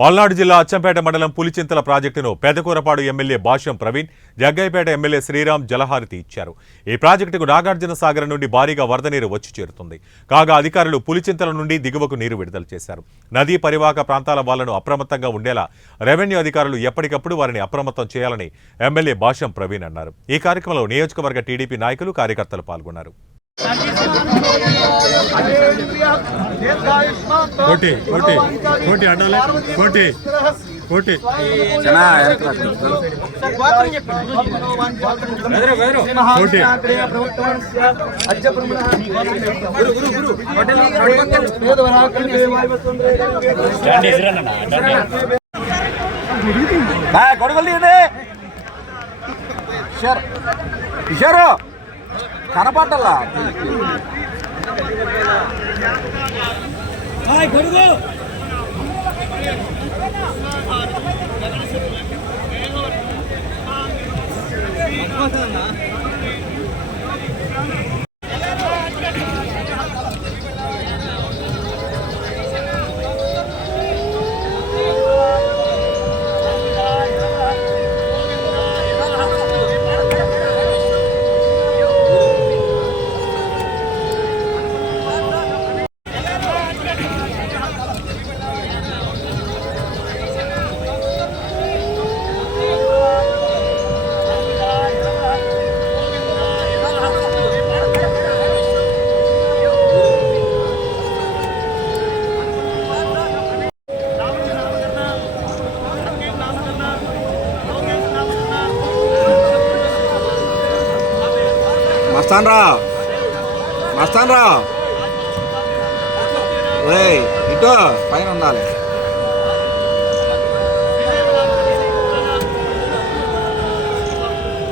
పల్నాడు జిల్లా అచ్చంపేట మండలం పులిచింతల ప్రాజెక్టును పెదకూరపాడు ఎమ్మెల్యే భాష్యం ప్రవీణ్, జగ్గయ్యపేట ఎమ్మెల్యే శ్రీరామ్ జలహారతి ఇచ్చారు. ఈ ప్రాజెక్టుకు నాగార్జున సాగర్ నుండి భారీగా వరద నీరు వచ్చి చేరుతుంది. కాగా అధికారులు పులిచింతల నుండి దిగువకు నీరు విడుదల చేశారు. నదీ పరివాహక ప్రాంతాల వాళ్లను అప్రమత్తంగా ఉండేలా రెవెన్యూ అధికారులు ఎప్పటికప్పుడు వారిని అప్రమత్తం చేయాలని ఎమ్మెల్యే భాష్యం ప్రవీణ్ అన్నారు. ఈ కార్యక్రమంలో నియోజకవర్గ టీడీపీ నాయకులు, కార్యకర్తలు పాల్గొన్నారు. కోటి కోటి కోటి అడ్డాలి కోటి కోటి కోటి కిషోరు కనపడ్డలా కొడుకు మస్తాన్ రా ఇటో పైన ఉండాలి.